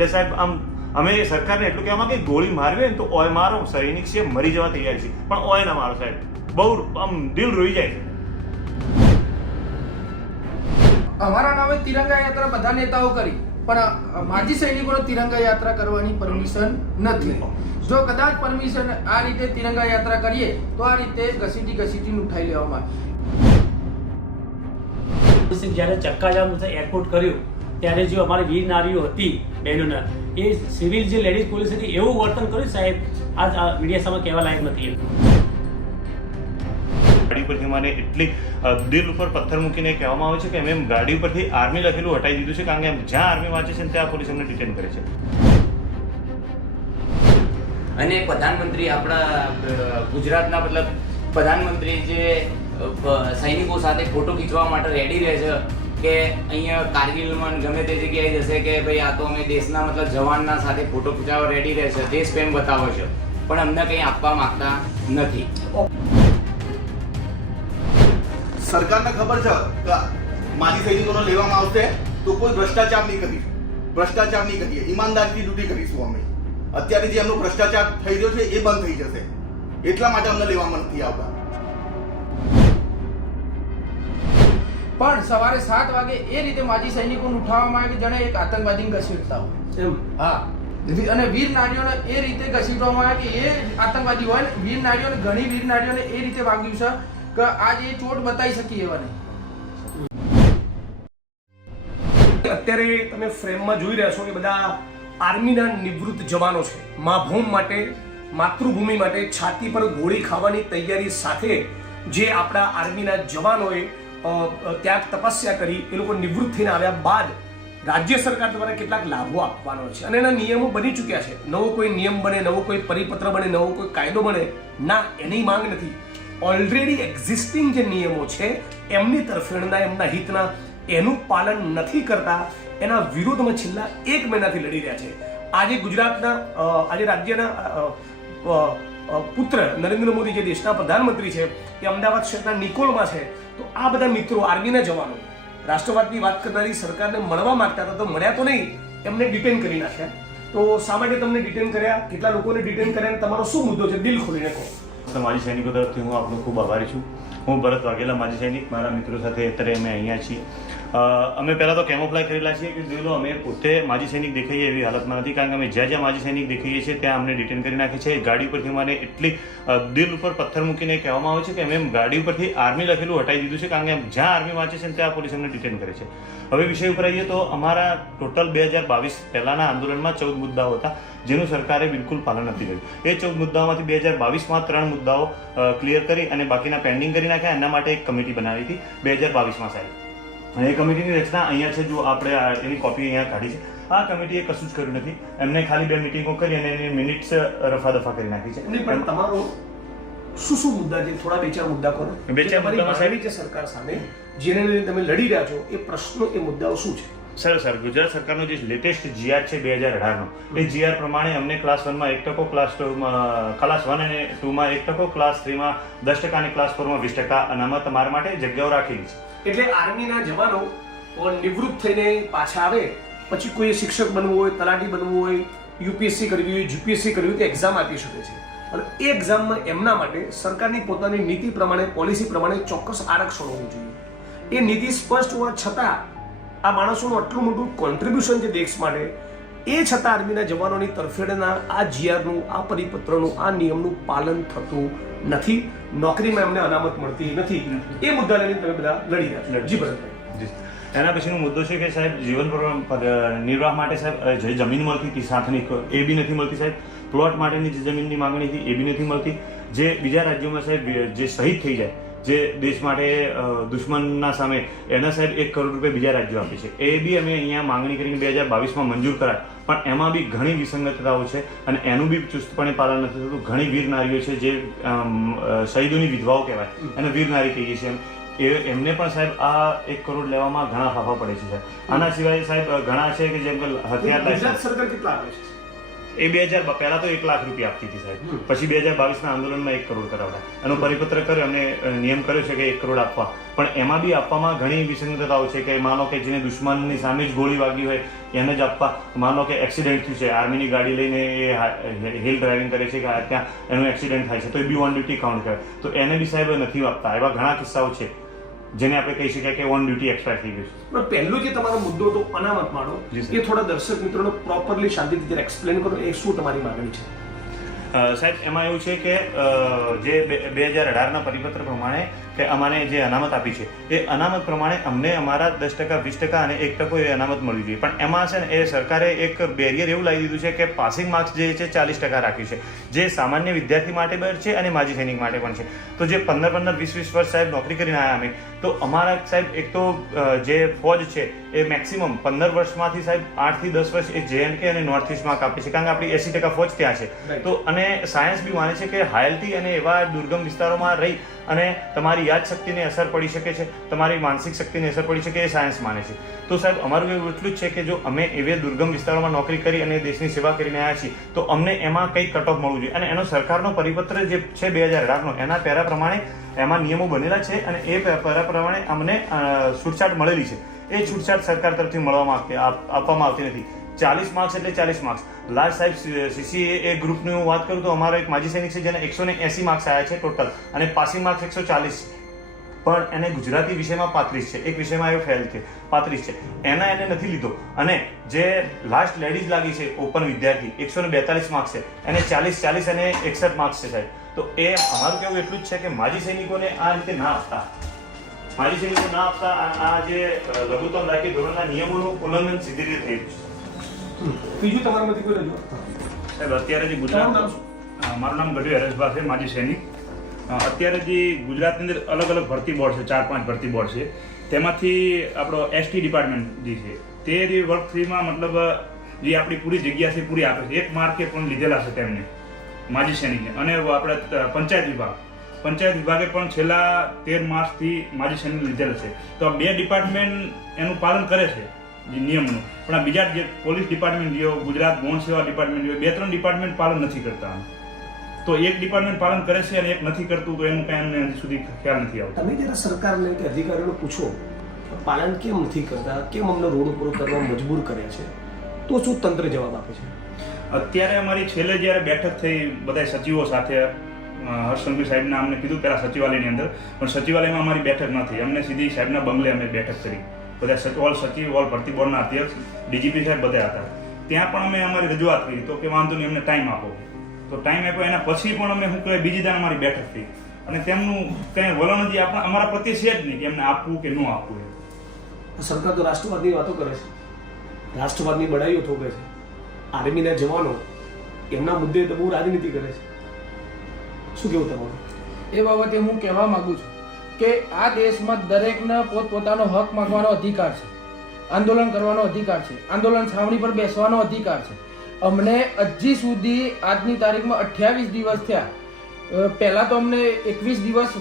એટલે સાહેબ આમ અમે સરકારને એટલું કહેવામાં કે ગોળી મારવી હોય ને તો ઓય મારો, સૈનિક છે મરી જવા તૈયાર છે, પણ ઓય ના મારો સાહેબ, બહુ આમ દિલ રોઈ જાય છે. અમારા નામે તિરંગા યાત્રા બધા નેતાઓ કરી, પણ માજી સૈનિકોને તિરંગા યાત્રા કરવાની પરમિશન નથી. જો કદાચ પરમિશન આ રીતે તિરંગા યાત્રા કરીએ તો આ રીતે ઘસીટી ઉઠાઈ લેવામાં આવે. જ્યારે ચક્કાજામ એરપોર્ટ કર્યું ત્યારે જો અમારી વીર નારીઓ હતી બહેનોના, એ સિવિલ જે લેડીઝ પોલીસ હતી એવું વર્તન કર્યું સાહેબ, આજ મીડિયા સામે કહેવા લાયક નથી. ગાડી પરથી મને એટલી દિલ ઉપર પથ્થર મૂકીને કહેવામાં આવે છે કે અમે ગાડી ઉપરથી આર્મી લખેલું હટાવી દીધું છે, કારણ કે જ્યાં આર્મી વાંચે છે ત્યાં પોલીસ અમને ડિટેન કરે છે. અને પ્રધાનમંત્રી આપણા ગુજરાતના મતલબ પ્રધાનમંત્રી જે સૈનિકો સાથે ફોટો ખીચવા માટે રેડી રહે છે કે અહીંયા કારગિલમાં ગમે તે જગ્યાએ જશે કે ભાઈ આ તો અમે દેશના મતલબ જવાનના સાથે ફોટો ખીચાવવા રેડી રહે છે, દેશ પ્રેમ બતાવે છે, પણ અમને કંઈ આપવા માંગતા નથી. સરકારને ખબર છે કે માજી સૈનિકોને લેવામાં આવશે તો કોઈ ભ્રષ્ટાચાર નહીં કરીએ, ઈમાનદારીથી ડ્યુટી કરીશું અમે. અત્યારે જે એમનો ભ્રષ્ટાચાર થઈ રહ્યો છે એ બંધ થઈ જશે, એટલા માટે અમને લેવામાં નથી આવતા. પણ સવારે 7 વાગે એ રીતે માજી સૈનિકોને ઉઠાવવામાં આવે કે જાણે એક આતંકવાદીને ઘસીટતા હોય. હા, અને વીર નારીઓને એ રીતે ઘસીટવામાં આવે કે એ આતંકવાદી હોય ને. વીર નારીઓને ઘણી વીર નારીઓને એ રીતે વાગ્યું છે કે આજે એ ચોટ બતાવી શકીએ એવા નહીં. અત્યારે તમે ફ્રેમમાં જોઈ રહ્યા છો કે બધા આર્મીના નિવૃત્ત જવાનો છે. મા ભૂમ માટે, માતૃભૂમિ માટે છાતી પર ગોળી ખાવાની તૈયારી સાથે જે આપણા આર્મીના જવાનોએ ત્યાગ તપસ્યા કરી, એ લોકો નિવૃત્ત થઈને આવ્યા બાદ રાજ્ય સરકાર દ્વારા કેટલાક લાભો આપવાનો છે અને એના નિયમો બની ચૂક્યા છે. નવો કોઈ નિયમ બને, નવો કોઈ પરિપત્ર બને, નવો કોઈ કાયદો બને ના, એની માંગ નથી. ઓલરેડી એક્ઝિસ્ટિંગ જે નિયમો છે એમની તરફેણના, એમના હિતના, એનું પાલન નથી કરતા, એના વિરોધમાં છેલ્લા 1 મહિનાથી લડી રહ્યા છે. આજે ગુજરાતના આજે રાજ્યના પુત્ર નરેન્દ્ર મોદી જે દેશના પ્રધાનમંત્રી છે એ અમદાવાદ શહેરના નિકોલમાં છે. તો આ બધા મિત્રો આર્મીના જવાનો રાષ્ટ્રવાદની વાત કરનારી સરકારને મળવા માંગતા હતા, તો મળ્યા તો નહીં, એમને ડિટેન કરી નાખ્યા. તો શા માટે તમને ડિટેન કર્યા, કેટલા લોકોને ડિટેન કર્યા અને તમારો શું મુદ્દો છે, દિલ ખોલીને કહો. માજી સૈનિકો તરફથી હું આપનો ખૂબ આભારી છું. હું ભરત વાઘેલા, માજી સૈનિક. મારા મિત્રો સાથે અત્યારે અમે અહીંયા છીએ. અમે પહેલાં તો કેમોફ્લાય કરેલા છીએ કે જોઈ લો અમે પોતે માજી સૈનિક દેખાઈએ એવી હાલતમાં નથી, કારણ કે અમે જ્યાં માજી સૈનિક દેખાઈએ છીએ ત્યાં અમને ડિટેન કરી નાખે છે. ગાડી ઉપરથી મને એટલી દિલ ઉપર પથ્થર મૂકીને કહેવામાં આવે છે કે અમે ગાડી ઉપરથી આર્મી લખેલું હટાવી દીધું છે, કારણ કે જ્યાં આર્મી વાંચે છે ત્યાં પોલીસ અમને ડિટેન કરે છે. હવે વિષય ઉપર આવીએ તો અમારા ટોટલ 2022 પહેલાંના આંદોલનમાં 14 મુદ્દાઓ હતા જેનું સરકારે બિલકુલ પાલન નથી કર્યું. એ 14 મુદ્દાઓમાંથી 2022માં 3 મુદ્દાઓ ક્લિયર કરી અને બાકીના પેન્ડિંગ કરી નાખ્યા. એના માટે એક કમિટી બનાવી હતી 2022માં સાહેબ, અને એ કમિટીની રચના અહીંયા છે. જો આપણે એની કોપી અહીંયા કાઢી છે. આ કમિટીએ કશું જ કર્યું નથી. એમને ખાલી 2 મિટિંગો કરી અને એની મિનિટ્સ રફા દફા કરી નાખી છે. પણ તમારો શું મુદ્દા છે, થોડા 2-4 મુદ્દા કરો. 2-4 મુદ્દામાં સાહેબ છે સરકાર સામે જેને લઈને તમે લડી રહ્યા છો, એ પ્રશ્નો, એ મુદ્દાઓ શું છે? સર ગુજરાત સરકારનો જે લેટેસ્ટ GR છે 2018નો, એ GR પ્રમાણે અમને ક્લાસ 1માં 1%, ક્લાસ 1 અને 2માં 1%, ક્લાસ 3માં 10% અને ક્લાસ 4માં 20% અનામત તમારા માટે જગ્યાઓ રાખેલી છે. એટલે આર્મીના જવાનો નિવૃત્ત થઈને પાછા આવે પછી કોઈ શિક્ષક બનવું હોય, તલાટી બનવું હોય, UPSC કરવી હોય, GPSC કરવી હોય તો એક્ઝામ આપી શકે છે. અને એ એક્ઝામમાં એમના માટે સરકારની પોતાની નીતિ પ્રમાણે, પોલિસી પ્રમાણે ચોક્કસ આરક્ષણ હોવું જોઈએ. એ નીતિ સ્પષ્ટ હોવા છતાં આ માણસોનું આટલું મોટું કોન્ટ્રીબ્યુશન છે દેશ માટે, એ છતાં આર્મીના જવાનોની તરફેણના આ GRનું, આ પરિપત્રનું, આ નિયમનું પાલન થતું નથી. નોકરીમાં એમને અનામત મળતી નથી. એ મુદ્દા લઈને તમે બધા લડી રહ્યા છો. જી ભરતભાઈ. એના પછીનો મુદ્દો છે કે સાહેબ જીવન નિર્વાહ માટે સાહેબ જે જમીન મળતી હતી સાથની, એ બી નથી મળતી સાહેબ. પ્લોટ માટેની જે જમીનની માંગણી હતી એ બી નથી મળતી. જે બીજા રાજ્યોમાં સાહેબ જે શહીદ થઈ જાય, જે દેશ માટે દુશ્મનના સામે, એના સાહેબ 1 કરોડ રૂપિયા બીજા રાજ્યો આપે છે. એ બી અમે અહીંયા માંગણી કરીને 2022માં મંજૂર કરાય, પણ એમાં બી ઘણી વિસંગતતાઓ છે અને એનું બી ચુસ્તપણે પાલન નથી થતું. ઘણી વીર નારીઓ છે જે શહીદોની વિધવાઓ કહેવાય, અને વીર નારી કહીએ છીએ એમને પણ સાહેબ આ 1 કરોડ લેવામાં ઘણા ફાફા પડે છે સાહેબ. આના સિવાય સાહેબ ઘણા છે કે જેમ કે હથિયાર ગુજરાત સરકાર કેટલા આપે છે? એ 2000 પહેલા તો 1 લાખ રૂપિયા આપતી હતી સાહેબ, પછી 2022ના આંદોલનમાં 1 કરોડ કરાવડા. એનો પરિપત્ર કર્યો, એમને નિયમ કર્યો છે કે 1 કરોડ આપવા, પણ એમાં બી આપવામાં ઘણી વિસંગતતાઓ છે. કે માનો કે જેને દુશ્મનની સામે જ ગોળી વાગી હોય એને જ આપવા. માનો કે એક્સિડન્ટ થયું છે, આર્મીની ગાડી લઈને એ હિલ ડ્રાઇવિંગ કરે છે કે ત્યાં એનું એક્સિડન્ટ થાય છે તો એ બી ઓન ડ્યુટી કાઉન્ટ કરે, તો એને બી સાહેબ નથી આપતા. એવા ઘણા કિસ્સાઓ છે જેને આપણે કહી શકાય કે ઓન ડ્યુટી એક્સપાયર થઈ ગયું છે. પણ પહેલો જે તમારો મુદ્દો હતો અનામત માળો, જી સર. એ થોડા દર્શક મિત્રોને પ્રોપરલી શાંતિથી એક્સપ્લેન કરો, એ શું તમારી માંગણી છે? સાહેબ એમાં એવું છે કે જે 2018ના પરિપત્ર પ્રમાણે કે અમારે જે અનામત આપી છે એ અનામત પ્રમાણે અમને અમારા 10%, 20% અને 1% એ અનામત મળવી જોઈએ. પણ એમાં છે ને એ સરકારે એક બેરિયર એવું લાવી દીધું છે કે પાસિંગ માર્ક્સ જે છે 40% રાખ્યું છે, જે સામાન્ય વિદ્યાર્થી માટે પણ છે અને માજી સૈનિક માટે પણ છે. તો જે 15, 20 વર્ષ સાહેબ નોકરી કરીને આવ્યા અમે, તો અમારા સાહેબ એક તો જે ફોજ છે એ મેક્સિમમ 15 વર્ષમાંથી સાહેબ 8 થી 10 વર્ષ એ JNK અને નોર્થ ઇસ્ટમાં કાપી છે, કારણ કે આપણી 80% ફોજ ત્યાં છે. તો અને સાયન્સ બી માને છે કે હાયલથી અને એવા દુર્ગમ વિસ્તારોમાં રહી અને તમારી યાદશક્તિને અસર પડી શકે છે, તમારી માનસિક શક્તિને અસર પડી શકે, એ સાયન્સ માને છે. તો સાહેબ અમારું એવું એટલું જ છે કે જો અમે એવા દુર્ગમ વિસ્તારોમાં નોકરી કરી અને દેશની સેવા કરીને આવ્યા છીએ તો અમને એમાં કંઈક કટ ઓફ મળવું જોઈએ. અને એનો સરકારનો પરિપત્ર જે છે 2018નો, એના પેરા પ્રમાણે એમાં નિયમો બનેલા છે અને એ પેરા પ્રમાણે અમને છૂટછાટ મળેલી છે. એ છૂટછાટ સરકાર તરફથી આપવામાં આવતી નથી. 40 માર્ક્સ એટલે 40 માર્ક્સ. લાસ્ટ સાહેબ CCA ગ્રુપની હું વાત કરું તો અમારો એક માજી સૈનિક છે જેને 180 માર્ક્સ આવ્યા છે ટોટલ, અને પાસિંગ માર્ક્સ 140, પણ એને ગુજરાતી વિષયમાં 35 છે, એક વિષયમાં એ ફેલ છે, 35 છે, એને નથી લીધો. અને જે લાસ્ટ લેડીઝ લાગી છે ઓપન વિદ્યાર્થી, 142 માર્ક્સ છે, એને 40 અને 61 માર્ક્સ છે સાહેબ. તો એ અમારું કેવું એટલું જ છે કે માજી સૈનિકોને આ રીતે ના આપતા, માજી સૈનિકો ના આપતા આ જે લઘુત્તમ દાખી ધોરણના નિયમોનું ઉલ્લંઘન સીધી રીતે થયું છે. બીજું તમારામાંથી કોઈ રજૂઆત? સાહેબ અત્યારે જે ગુજરાત, મારું નામ ગઢવી હરેશભાઈ છે, માજી સૈનિક. અત્યારે જે ગુજરાતની અંદર અલગ અલગ ભરતી બોર્ડ છે, 4-5 ભરતી બોર્ડ છે, તેમાંથી આપણો ST ડિપાર્ટમેન્ટ જે છે તે જે વર્ક ફ્રીમાં મતલબ જે આપણી પૂરી જગ્યા છે પૂરી આપે છે. 1 માર્કે પણ લીધેલા છે તેમને માજી સૈનિકને. અને આપણે પંચાયત વિભાગે પણ છેલ્લા 13 માસથી માજી સૈનિક લીધેલા છે. તો આ 2 ડિપાર્ટમેન્ટ એનું પાલન કરે છે જે નિયમનું, પણ આ બીજા જે પોલીસ ડિપાર્ટમેન્ટ લ્યો, ગુજરાત ગૌણ સેવા ડિપાર્ટમેન્ટ લ્યો, 2-3 ડિપાર્ટમેન્ટ પાલન નથી કરતા. તો એક ડિપાર્ટમેન્ટ પાલન કરે છે અને એક નથી કરતું, તો એનું કાંઈ અમને હજી સુધી ખ્યાલ નથી આવતો. તમે જ્યારે સરકારને કે અધિકારીઓને પૂછો પાલન કેમ નથી કરતા, કેમ અમને રોડ ઉપર કરવા મજબૂર કર્યા છે, તો શું તંત્ર જવાબ આપે છે? અત્યારે અમારી છેલ્લે જ્યારે બેઠક થઈ બધા સચિવો સાથે, હર્ષ સાહેબના અમને કીધું પહેલાં સચિવાલયની અંદર, પણ સચિવાલયમાં અમારી બેઠક નથી. અમને સીધી સાહેબના બંગલે અમે બેઠક કરી. બધા ઓલ સચિવ, ઓલ ભરતી બોર્ડના અધ્યક્ષ, DGP સાહેબ બધા હતા. ત્યાં પણ અમે અમારી રજૂઆત કરી તો કે વાંધો નહીં, અમને ટાઈમ આપો. તો ટાઈમ આપ્યો, એના પછી પણ અમે શું કહેવાય બીજી દાન અમારી બેઠક થઈ, અને તેમનું કંઈ વલણ જે અમારા પ્રત્યે છે જ નહીં કે એમને આપવું કે ન આપવું. સરકાર તો રાષ્ટ્રવાદની વાતો કરે છે, રાષ્ટ્રવાદની બડાઈઓ ઠોકે છે. આર્મીના જવાનો એમના મુદ્દે તો બહુ રાજનીતિ કરે છે. શું કેવું તમારું? એ બાબતે હું કહેવા માંગુ છું કે આ દેશમાં દરેકને પોતપોતાનો હક માંગવાનો અધિકાર છે, આંદોલન કરવાનો અધિકાર છે, આંદોલન છાવણી પર બેસવાનો અધિકાર છે. અમને હજી સુધી આજની તારીખમાં 28 દિવસ થયા. પહેલાં તો અમને 21 દિવસ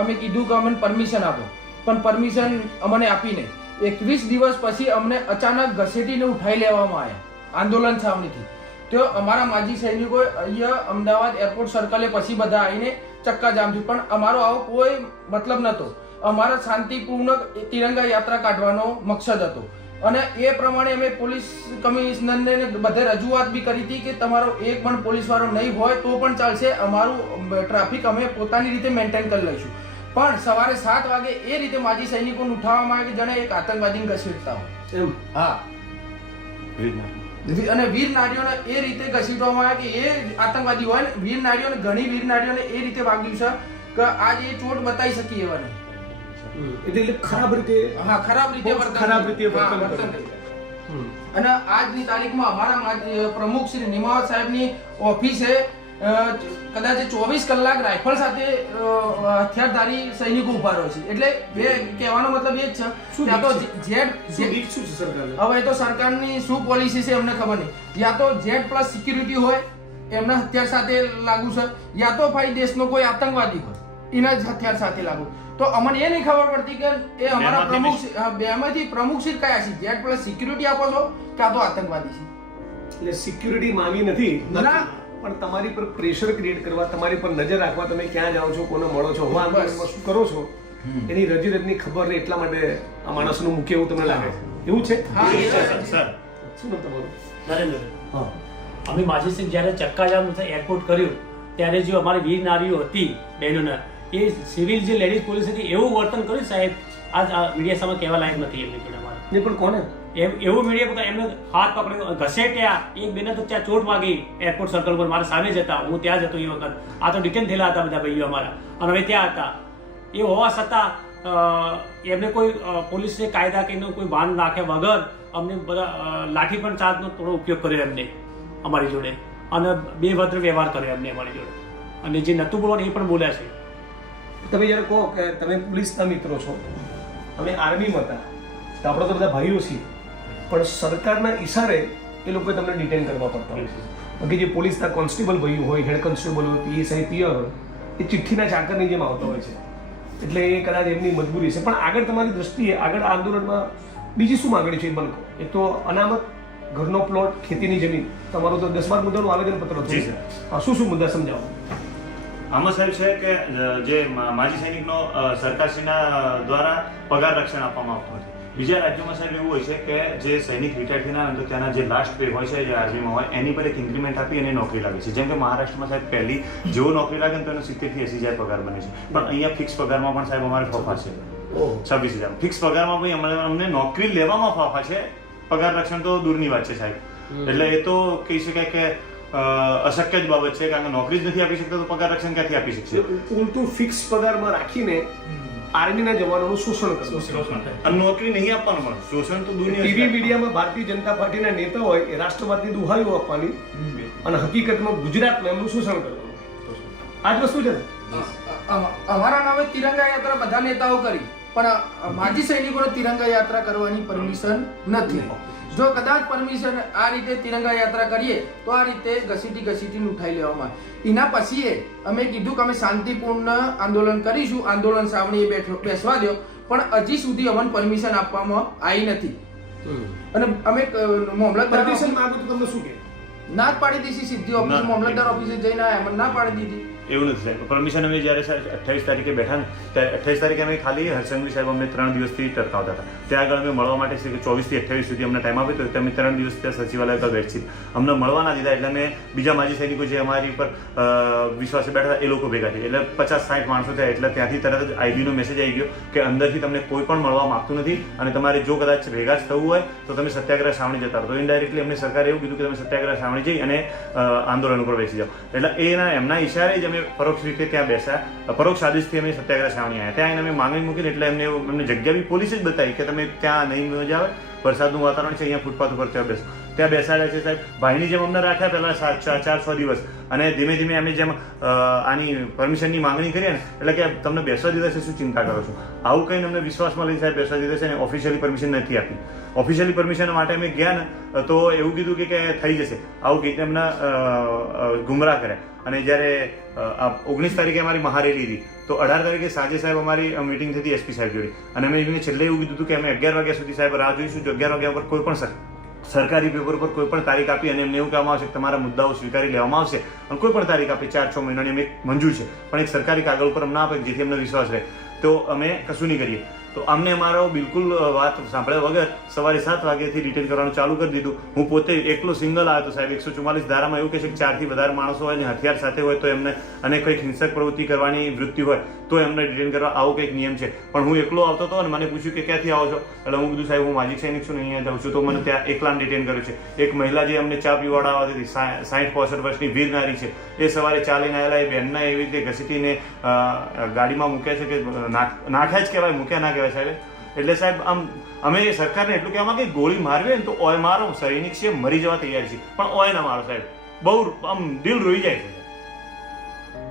અમે કીધું કે અમને પરમિશન આપો, પણ પરમિશન અમને આપી નહીં. 21 દિવસ પછી અમને અચાનક ઘસેટીને ઉઠાઈ લેવામાં આવ્યા આંદોલન છાવણીથી. તો અમારા માજી સૈનિકો અહીંયા અમદાવાદ એરપોર્ટ સર્કલે પછી બધા આવીને ચક્કાજામ થયું, પણ અમારો આવો કોઈ મતલબ નહોતો. અમારા શાંતિપૂર્ણ તિરંગા યાત્રા કાઢવાનો મકસદ હતો, અને એ પ્રમાણે અમે પોલીસ કમિશનરને બધે રજૂઆત બી કરી હતી કે તમારો એક પણ પોલીસવાળો નહીં હોય તો પણ ચાલશે, અમારું ટ્રાફિક અમે પોતાની રીતે મેન્ટેન કરી લઈશું. પણ સવારે 7 વાગે એ રીતે માજી સૈનિકોને ઉઠાવવામાં આવે કે જાણે એક આતંકવાદીને ઘસેડતા હોય. એમ? હા. અને વીર નારીઓને એ રીતે ઘસીટવામાં આવે કે એ આતંકવાદી હોય ને. વીર નારીઓને ઘણી વીર નારીઓને એ રીતે વાગ્યું છે કે આજ એ ચોટ બતાવી શકી એવા નહીં. એટલે ખરાબ રીતે, હા, ખરાબ રીતે વર્તન કર્યું. અને આજની તારીખમાં અમારા પ્રમુખ શ્રી નિમાવત સાહેબની ઓફિસે કદાચ 24 કલાક રાઇફલ સાથે હથિયારધારી સૈનિકો ઉભા રહ્યો છે. એટલે કહેવાનો મતલબ એ જ છે કે આ તો હવે તો સરકારની શું પોલિસી છે અમને ખબર નહીં. યા તો Z+ સિક્યુરિટી હોય એમના હથિયાર સાથે લાગુ છે, યા તો ભાઈ દેશનો કોઈ આતંકવાદી હોય એના જ હથિયાર સાથે લાગુ. તો અમને એ નહીં ખબર પડતી કે એ અમારા પ્રમુખ બેમાંથી પ્રમુખશ્રી કયા છે, Z+ સિક્યુરિટી આપો છો કે આ તો આતંકવાદી છે. એટલે સિક્યુરિટી માંગી નથી, ના, પણ તમારી પર પ્રેશર ક્રિએટ કરવા, તમારી પર નજર રાખવા, તમે ક્યાં જાઓ છો, કોને મળો છો, હું આંદોલનમાં શું કરો છો, એની રજીરજની ખબર નહીં, એટલા માટે આ માણસનું મુખ્ય એવું તમને લાગે છે? એવું છે? હા, સર શું નામ તમારું? નરેન્દ્ર, હા. અમે માજી સિંહ જ્યારે ચક્કાજામ એરપોર્ટ કર્યું ત્યારે જે અમારી વીર નારીઓ હતી બહેનોને, એ સિવિલ જે લેડીઝ પોલીસ હતી એવું વર્તન કર્યું સાહેબ, આજ આ મીડિયા સામે કહેવા લાયક નથી એમની જોડે અમારે. એ પણ કોને? એવું મીડિયા એમને હાથ પકડ્યો, ઘસેટ્યા, એક બેને તો ત્યાં ચોટ વાગી એરપોર્ટ સર્કલ પર, મારા સામે જ હતા, હું ત્યાં જ હતો એ વખત. આ તો ડિટેન થયેલા હતા બધા ભાઈઓ અમારા, અને હવે ત્યાં હતા. એ હોવા છતાં એમને કોઈ પોલીસે કાયદા કે કોઈ ભાન રાખ્યા વગર અમને બધા લાઠી પણ ચાર્જનો થોડો ઉપયોગ કર્યો એમને અમારી જોડે, અને બેભદ્ર વ્યવહાર કર્યો એમને અમારી જોડે, અને જે નહોતું બોલવાનું એ પણ બોલ્યા છે. તમે જ્યારે કહો કે તમે પોલીસના મિત્રો છો, અમે આર્મીમાં હતા, તો આપણે તો બધા ભાઈઓ છીએ, પણ સરકારના ઈશારે એ લોકોએ તમને ડિટેન કરવા પડતા હોય છે. બાકી જે પોલીસના કોન્સ્ટેબલ ભાઈઓ હોય, હેડ કોન્સ્ટેબલ હોય, પીએસઆઈ, પીઆર હોય, એ ચિઠ્ઠીના ચાકરની જેમ આવતા હોય છે. એટલે એ કદાચ એમની મજબૂરી છે. પણ આગળ તમારી દ્રષ્ટિએ આગળ આંદોલનમાં બીજી શું માગણી છે એ મને કહો. એક તો અનામત, ઘરનો પ્લોટ, ખેતીની જમીન, તમારું તો 10-12 મુદ્દાનું આવેદનપત્ર હતું. શું શું મુદ્દા સમજાવો? આમાં સાહેબ છે કે જે માજી સૈનિકનો સરકારશ્રીના દ્વારા પગાર રક્ષણ આપવામાં આવતું નથી. બીજા રાજ્યોમાં સાહેબ એવું હોય છે કે જે સૈનિક રિટાયર થઈને તો ત્યાંના જે લાસ્ટ પે હોય છે, જે આર્મીમાં હોય, એની પર એક ઇન્ક્રીમેન્ટ આપી અને નોકરી લાગે છે. જેમ કે મહારાષ્ટ્રમાં સાહેબ પહેલી જેવો નોકરી લાગે ને તો એનો 70 થી 80 હજાર પગાર બને છે. પણ અહીંયા ફિક્સ પગારમાં પણ સાહેબ અમારે ફાફા છે 26,000. ફિક્સ પગારમાં પણ અમને નોકરી લેવામાં ફાફા છે, પગાર રક્ષણ તો દૂરની વાત છે સાહેબ. એટલે એ તો કહી શકાય કે અશક્ય જ બાબત છે, કારણ કે નોકરી જ નથી આપી શકતા તો પગાર રક્ષણ ક્યાંથી આપી શકશે? ઉલટું ફિક્સ પગારમાં રાખીને આર્મીના જવાનોનું શોષણ કરવું. અને નોકરી નહીં આપવાનું, પણ શોષણ તો દૂરની ટીવી મીડિયામાં ભારતીય જનતા પાર્ટીના નેતા હોય એ રાષ્ટ્રવાદની દુહાઈઓ આપવાની અને હકીકતમાં ગુજરાતમાં એમનું શોષણ કરવાનું. આ જ વસ્તુ છે ને. અમારા નામે તિરંગા યાત્રા બધા નેતાઓ કરી, પણ માજી સૈનિકોને તિરંગા યાત્રા કરવાની પરમિશન નથી. જો કદાચ પરમિશન આ રીતે તિરંગા યાત્રા કરીએ તો આ રીતે ઘસીટી ઉઠાઈ લેવામાં. એના પછી અમે કીધું કે અમે શાંતિપૂર્ણ આંદોલન કરીશું, આંદોલન સાવણીએ બેસવા દો, પણ હજી સુધી અમને પરમિશન આપવામાં આવી નથી. અને અમે મામલતદાર પરમિશન માંગો તો તમને શું કહે? ના જ પાડી દીધી સીધી ઓફિસ, મામલતદાર ઓફિસે જઈને આવ્યા, અમને ના પાડી દીધી. એવું નથી સાહેબ. પરમિશન અમે જ્યારે 28 તારીખે બેઠા ને ત્યારે 28 તારીખે અમે ખાલી હરસંઘવી સાહેબ અમને 3 દિવસથી ટરકાવતા હતા. ત્યાં આગળ અમે મળવા માટે 24 થી 28 સુધી અમને ટાઈમ આપ્યો તો અમે 3 દિવસ ત્યાં સચિવાલય પર બેઠી અમને મળવા ના દીધા. એટલે અમે બીજા માજી સૈનિકો જે અમારી ઉપર વિશ્વાસે બેઠા હતા એ લોકો ભેગા થઈ, એટલે 50-60 માણસો થયા. એટલે ત્યાંથી તરત જ આઈબીનો મેસેજ આવી ગયો કે અંદરથી તમને કોઈ પણ મળવા માંગતું નથી, અને તમારે જો કદાચ ભેગા જ થવું હોય તો તમે સત્યાગ્રહ છાવણી જતા રહો. તો ઇનડાયરેક્ટલી અમને સરકારે એવું કીધું કે તમે સત્યાગ્રહ છાવણી જઈ અને આંદોલન ઉપર બેસી જાઓ. એટલે એમના ઈશારે જ અમે પરોક્ષ રીતે ત્યાં બેસ્યા, પરોક્ષ આદેશથી અમે સત્યાગ્રહ છાવણી આવ્યા. ત્યાં અમે માંગણી મૂકીને એટલે અમને જગ્યા બી પોલીસે જ બતાવી કે તમે ત્યાં નહીં મજા આવે, વરસાદનું વાતાવરણ છે, અહીંયા ફૂટપાથ ઉપર ત્યાં બેસો. ત્યાં બેસાડ્યા છે સાહેબ. ભાઈની જેમ અમને રાખ્યા પહેલા 4-6 દિવસ, અને ધીમે ધીમે અમે જેમ આની પરમિશનની માંગણી કરીએ ને એટલે કે તમને બેસવા દીધા છે, શું ચિંતા કરો છો? આવું કહીને અમને વિશ્વાસમાં લઈને સાહેબ બેસવા દીધા છે, અને ઓફિશિયલી પરમિશન નથી આપી. ઓફિશિયલી પરમિશન માટે અમે ગયા ને તો એવું કીધું કે થઈ જશે, આવું કહીને અમને ગુમરાહ કર્યા. અને જ્યારે 19 તારીખે અમારી મહારેલી હતી તો 18 તારીખે સાંજે સાહેબ અમારી મીટિંગ થતી એસપી સાહેબ જોડે, અને અમે એમને છેલ્લે એવું કીધું હતું કે અમે 11 વાગ્યા સુધી સાહેબ રાહ જોઈશું. જો 11 વાગ્યા પર કોઈ પણ સરકારી પેપર પર કોઈ પણ તારીખ આપી અને એમને એવું કહેવામાં આવશે કે તમારા મુદ્દાઓ સ્વીકારી લેવામાં આવશે, અને કોઈ પણ તારીખ આપી 4-6 મહિનાની અમે મંજૂર છે, પણ એક સરકારી કાગળ ઉપર અમને ના આપે જેથી અમને વિશ્વાસ રહે, તો અમે કશું નહીં કરીએ. તો અમને અમારો બિલકુલ વાત સાંભળ્યા વગર સવારે 7 વાગ્યાથી રિટેન કરવાનું ચાલુ કરી દીધું. હું પોતે એકલો સિંગલ આવ્યો તો સાહેબ. 144 ધારામાં એવું કહે છે કે 4 થી વધારે માણસો હોય ને હથિયાર સાથે હોય તો એમને અને કંઈક હિંસક પ્રવૃત્તિ કરવાની વૃત્તિ હોય તો એમને ડિટેન કરવા, આવો કંઈક નિયમ છે. પણ હું એકલો આવતો હતો અને મને પૂછ્યું કે ક્યાંથી આવો છો, એટલે હું કીધું સાહેબ હું માજી સૈનિક છું ને અહીંયા જાઉં છું. તો મને ત્યાં એકલાને ડિટેન કર્યું છે. એક મહિલા જે અમને ચા પીવાડા આવતી હતી, 60-65 વર્ષની વીર નારી છે, એ સવારે ચાલીને આવેલા એ બહેનને એવી રીતે ઘસીટીને ગાડીમાં મૂક્યા છે કે નાખ્યા જ કહેવાય, મૂક્યા ના કહેવાય સાહેબ. એટલે સાહેબ આમ અમે સરકારને એટલું કહેવામાં કે ગોળી મારવી ને તો ઓય મારો, સૈનિક છે મરી જવા તૈયાર છે, પણ ઓય ના મારો સાહેબ. બહુ આમ દિલ રોઈ જાય છે.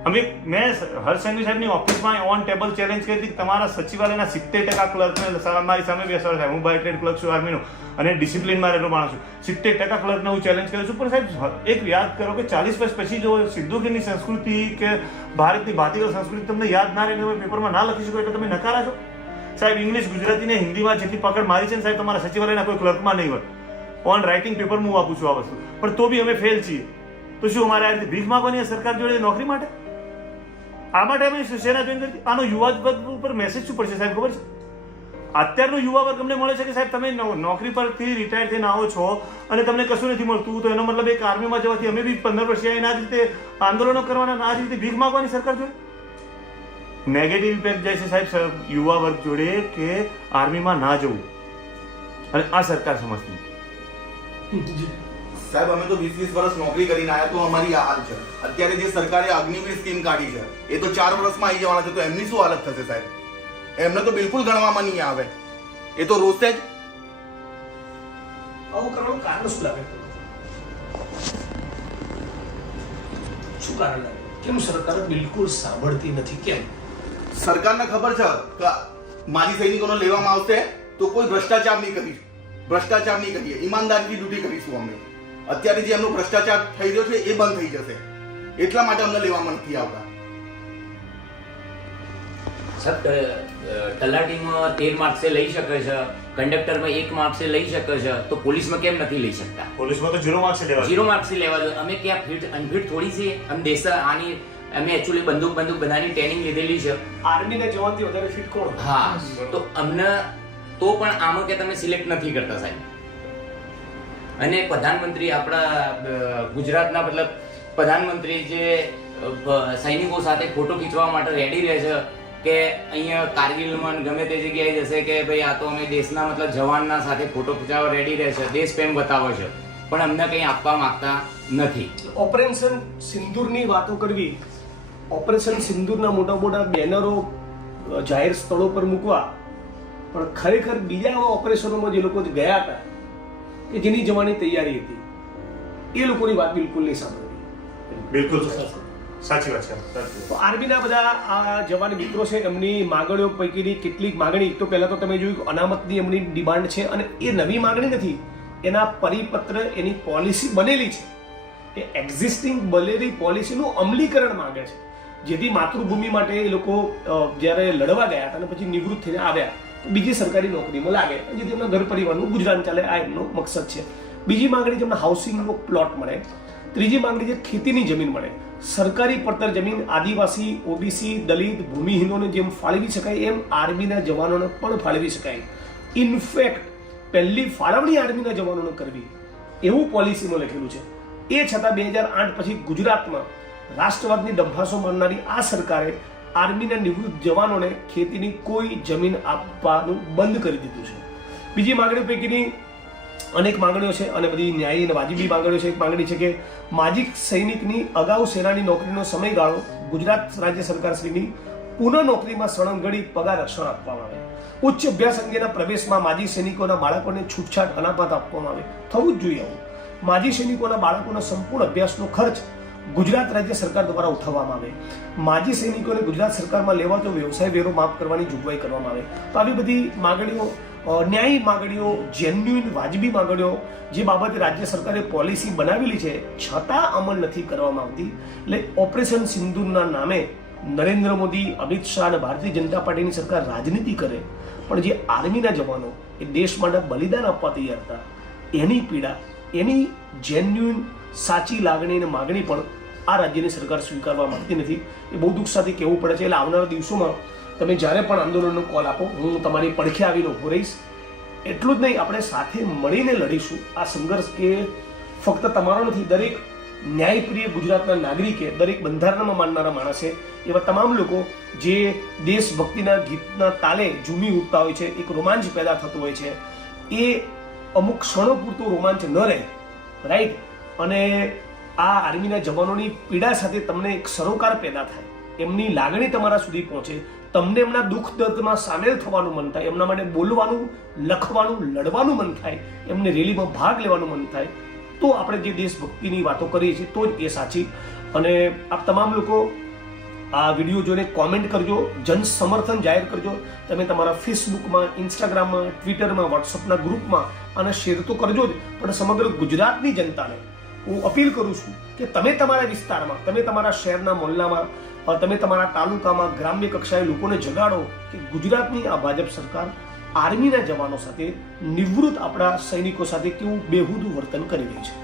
મેં હરસંઘવી સાહેબની ઓફિસમાં ઓન ટેબલ ચેલેન્જ કરી હતી કે તમારા સચિવાલયના 70% ક્લર્કને મારી સામે બેસવા થાય. હું બાય ટ્રેડ ક્લર્ક છું આર્મીનો અને ડિસિપ્લિનમાં રહેલો માણસ છું. 70% ક્લર્કને હું ચેલેન્જ કરું છું. પણ સાહેબ એક યાદ કરો કે 40 વર્ષ પછી જો સિદ્ધુગીરની સંસ્કૃતિ કે ભારતની ભાતીગળ સંસ્કૃતિ તમને યાદ ના રહે, તમે પેપરમાં ના લખી શકો એટલે તમે નકારા છો સાહેબ. ઇંગ્લિશ, ગુજરાતી ને હિન્દીમાં જેટલી પકડ મારી છે ને સાહેબ તમારા સચિવાલયના કોઈ ક્લર્કમાં નહીં હોય. ઓન રાઇટિંગ પેપર હું આપું છું આ વસ્તુ, પણ તો બી અમે ફેલ છીએ. તો શું અમારે આ રીતે ભીખ માંગવાની સરકાર જોડે નોકરી માટે? આ માટે અમે સેના જોઈન કરી. આનો યુવા વર્ગ ઉપર મેસેજ શું પડશે સાહેબ ખબર છે? અત્યારનો યુવા વર્ગ અમને મળે છે કે સાહેબ તમે નોકરી પરથી રિટાયર થઈને આવો છો અને તમને કશું નથી મળતું, તો એનો મતલબ એક આર્મીમાં જવાથી અમે બી 15 વર્ષ આ જ રીતે આંદોલનો કરવાના, આ જ રીતે ભીખ માંગવાની સરકાર જોડે. નેગેટિવ ઇમ્પેક્ટ જાય છે સાહેબ યુવા વર્ગ જોડે કે આર્મીમાં ના જવું, અને આ સરકાર સમજતી. સાહેબ અમે તો 20 વર્ષ નોકરી કરીને આવ્યા તો અમારી આ હાલ છે. અત્યારે જે સરકારે અગ્નિવીર સ્કીમ કાઢી છે એ તો 4 વર્ષમાં આવી જવાના છે, તો એમની શું હાલત થશે સાહેબ? એમને તો બિલકુલ ગણવામાં નહીં આવે, એ તો રોજે જ. આવું કરવાનું કારણ શું લાગે? શું કારણ લાગે? કેમ સરકાર બિલકુલ સાંભળતી નથી? કેમ? સરકારને ખબર છે કે માજી સૈનિકોને લેવામાં આવશે તો કોઈ ભ્રષ્ટાચાર નહીં કરીશું, ભ્રષ્ટાચાર નહીં કરીએ, ઈમાનદારીથી ડ્યુટી કરીશું અમે. અત્યારે જે એમનો ભ્રષ્ટાચાર થઈ રહ્યો છે એ બંધ થઈ જશે, એટલા માટે અમને લેવામાં નથી આવતા. તલાટીમાં 13 માર્ક્સે લઈ શકે છે, કંડક્ટરમાં 1 માર્ક્સે લઈ શકે છે, તો પોલીસમાં કેમ નથી લઈ શકતા? પોલીસમાં તો 0 માર્ક્સ લેવા 0 માર્ક્સે લેવા જોઈએ. અમે ક્યાં ફિટ અનફિટ થોડી છે? અમે દેશ આની અમે એકચ્યુઅલી બંદૂક બધાની ટ્રેનિંગ લીધેલી છે. આર્મીના જવાનથી વધારે ફિટ કોણ? હા, તો અમને તો પણ આમાં કે તમે સિલેક્ટ નથી કરતા સાહેબ. અને પ્રધાનમંત્રી આપણા ગુજરાતના મતલબ પ્રધાનમંત્રી જે સૈનિકો સાથે ફોટો ખીચવા માટે રેડી રહે છે કે અહીંયા કારગિલમાં ગમે તે જગ્યાએ જશે કે ભાઈ આ તો અમે દેશના મતલબ જવાનના સાથે ફોટો ખીચાવવા રેડી રહે છે, દેશ પ્રેમ બતાવે છે, પણ અમને કંઈ આપવા માંગતા નથી. ઓપરેશન સિંદૂરની વાતો કરવી, ઓપરેશન સિંદૂરના મોટા મોટા બેનરો જાહેર સ્થળો પર મૂકવા, પણ ખરેખર બીજા એવા ઓપરેશનોમાં જે લોકો ગયા હતા કે જેની જવાની તૈયારી હતી એ લોકોની વાત બિલકુલ નહીં સાંભળવી. બિલકુલ સાચી વાત છે. તો આર્મીના બધા આ જવાન મિત્રો છે, એમની માંગણીઓ પૈકીની કેટલીક માંગણી, તો પહેલા તો તમે જોયું અનામતની એમની ડિમાન્ડ છે, અને એ નવી માંગણી નથી, એના પરિપત્ર એની પોલિસી બનેલી છે, એ એક્ઝિસ્ટિંગ બનેલી પોલિસીનું અમલીકરણ માંગે છે, જેથી માતૃભૂમિ માટે એ લોકો જ્યારે લડવા ગયા હતા અને પછી નિવૃત્ત થઈને આવ્યા બીજી સરકારી નોકરીમાં લાગે, જેથી એમના ઘર પરિવારનું ગુજરાન ચાલે, આ એમનો મકસદ છે. બીજી માંગણી જેમને હાઉસિંગનો પ્લોટ મળે. ત્રીજી માંગણી છે ખેતીની જમીન મળે, સરકારી પડતર જમીન આદિવાસી, ઓબીસી, દલિત, ભૂમિહીનોને જેમ ફાળવી શકાય એમ આર્મીના જવાનોને પણ ફાળવી શકાય. ઇનફેક્ટ પહેલી ફાળવણી આર્મીના જવાનોને કરવી એવું પોલિસીમાં લખેલું છે. એ છતાં 2008 પછી ગુજરાતમાં રાષ્ટ્રવાદની ડંફાસો મારનારી આ સરકારે આર્મીના નિવૃત્ત જવાનોને ખેતીની કોઈ જમીન આપવાનું બંધ કરી દીધું છે. બીજી માંગણીઓ પૈકીની અનેક માંગણીઓ છે અને બધી ન્યાયી અને વાજબી માંગણીઓ છે. એક માંગણી છે કે માજી સૈનિકની અગાઉ સેનાની નોકરીનો સમયગાળો ગુજરાત રાજ્ય સરકારશ્રીની પુનઃ નોકરીમાં સળંગડી પગાર રક્ષણ આપવામાં આવે. ઉચ્ચ અભ્યાસ અંગેના પ્રવેશમાં માજી સૈનિકોના બાળકોને છૂટછાટ અનામત આપવામાં આવે. થવું જ જોઈએ આવું. માજી સૈનિકોના બાળકોના સંપૂર્ણ અભ્યાસનો ખર્ચ ગુજરાત રાજ્ય સરકાર દ્વારા ઉઠાવવામાં આવે. માજી સૈનિકોને ગુજરાત સરકારમાં લેવાતો વ્યવસાય વેરો માફ કરવાની જોગવાઈ કરવામાં આવે. તો આવી બધી માંગણીઓ, ન્યાયી માંગણીઓ, જેન્યુઇન વાજબી માંગણીઓ, જે બાબતે રાજ્ય સરકારે પોલિસી બનાવેલી છે છતાં અમલ નથી કરવામાં આવતી. એટલે ઓપરેશન સિંદૂરના નામે નરેન્દ્ર મોદી, અમિત શાહ અને ભારતીય જનતા પાર્ટીની સરકાર રાજનીતિ કરે, પણ જે આર્મીના જવાનો એ દેશ માટે બલિદાન આપવા તૈયાર હતા એની પીડા, એની જેન્યુઇન સાચી લાગણી અને માગણી પણ આ રાજ્યની સરકાર સ્વીકારવા માંગતી નથી. એ બહુ દુઃખ સાથે કહેવું પડે છે. એટલે આવનારા દિવસોમાં તમે જ્યારે પણ આંદોલનનો કોલ આપો, હું તમારી પડખે આવીને ઊભો રહીશ. એટલું જ નહીં, આપણે સાથે મળીને લડીશું. આ સંઘર્ષ એ ફક્ત તમારો નથી, દરેક ન્યાયપ્રિય ગુજરાતના નાગરિકે, દરેક બંધારણમાં માનનારા માણસે, એવા તમામ લોકો જે દેશભક્તિના ગીતના તાલે ઝૂમી ઉઠતા હોય છે, એક રોમાંચ પેદા થતો હોય છે, એ અમુક ક્ષણો પૂરતો રોમાંચ ન રહે, રાઈટ? અને આ આર્મીના જવાનોની પીડા સાથે તમને એક સરોકાર પેદા થાય, એમની લાગણી તમારા સુધી પહોંચે, તમને એમના દુઃખ દર્દમાં સામેલ થવાનું મન થાય, એમના માટે બોલવાનું, લખવાનું, લડવાનું મન થાય, એમને રેલીમાં ભાગ લેવાનું મન થાય, તો આપણે જે દેશભક્તિની વાતો કરીએ છીએ તો જ એ સાચી. અને આપ તમામ લોકો આ વિડીયો જોઈને કોમેન્ટ કરજો, જન સમર્થન જાહેર કરજો. તમે તમારા ફેસબુકમાં, ઇન્સ્ટાગ્રામમાં, ટ્વિટરમાં, વોટ્સઅપના ગ્રુપમાં આને શેર તો કરજો જ, પણ સમગ્ર ગુજરાતની જનતાને હું અપીલ કરું છું કે તમે તમારા વિસ્તારમાં, તમે તમારા શહેરના મોહલ્લામાં, તમે તમારા તાલુકામાં, ગ્રામ્ય કક્ષાએ લોકોને જગાડો કે ગુજરાતની આ ભાજપ સરકાર આર્મીના જવાનો સાથે, નિવૃત્ત આપણા સૈનિકો સાથે કેવું બેહુદું વર્તન કરી રહી છે.